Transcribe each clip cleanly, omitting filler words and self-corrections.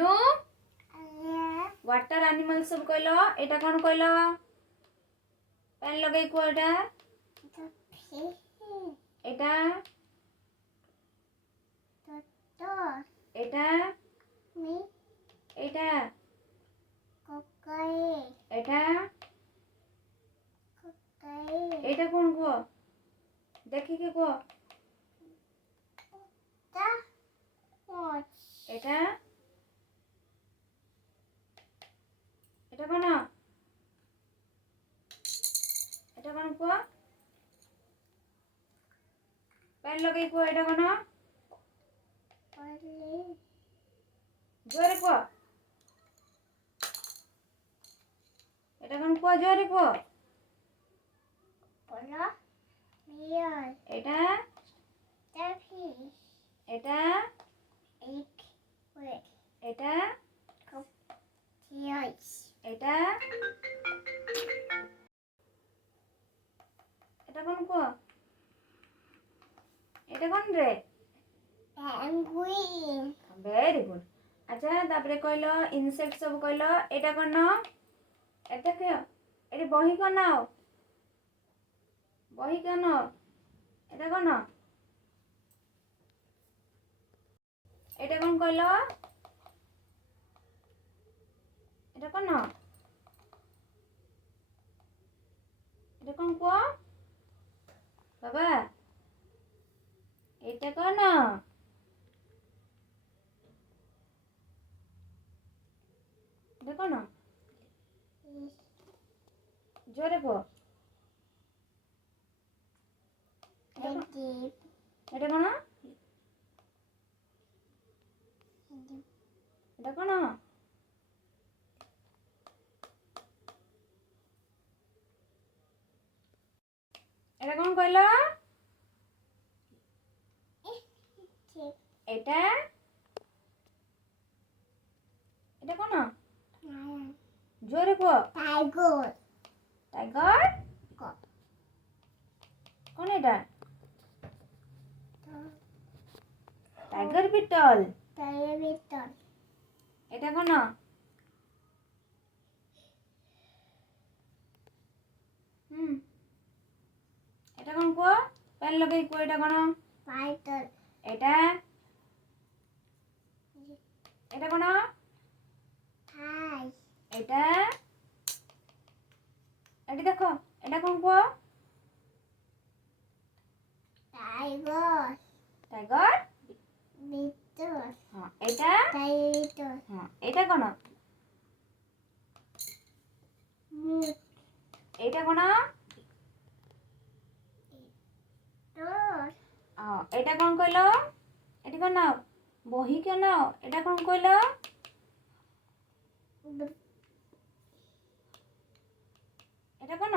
no water animal সব কইল এটা কোন কইল পেন লগাই কো এটা এটা এটা এটা এটা কোন গো দেখি কি গো এটা এটা কোন এটা কোন গো পেন লগাই কো এটা কোন জোরে কো এটা কোন কো জোরে কো এটা এটা এটা এটা এটা কোন কো এটা কোন রে ভেরি গুড আচ্ছা তারপরে কইল ইনসেক্ট সব কইল এটা কোন এটা কে এটি বহি কোন বহি কেন এটা কোন এটা কোন কইল এটা কোন এটা কোন কো বাবা এটা কোন এটা কোন জোরে কো এটা কোন এটা কোন এটা কোন কইল এটা এটা কোন জোরে কো টাইগার কোন এটা টাইগার বিটল এটা কোন এটা কোন কো পেন লগাই কো এটা কোন এটা এটা কোন এটা এটি দেখো এটা কোন কো টাইগার হ্যাঁ এটা হ্যাঁ এটা কোন এটা কোন এটা কোন কইল এটি কোন নাও বহি কেন এটা কোন কইল এটা কোন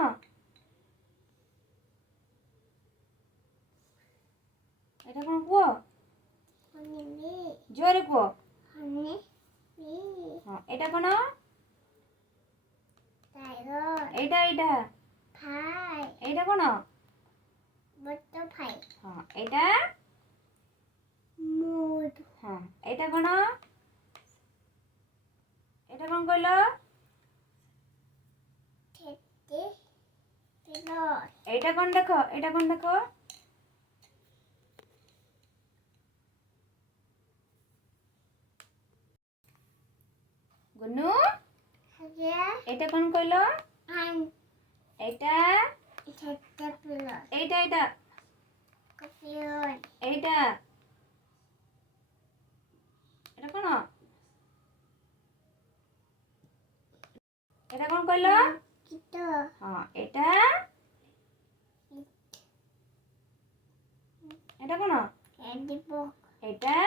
এটা কোন কো জোরে কো হ্যাঁ এটা কোন এইটা এইটা এইটা কোন হ্যাঁ এটা হ্যাঁ এটা কোন এটা কোন কইল এইটা কোন দেখো এটা কোন দেখো গুনু এটা কোন কইল এটা এইটা এইটা এইটা এটা কোন এটা কোন কইল হ্যাঁ এটা এটা কোন এটা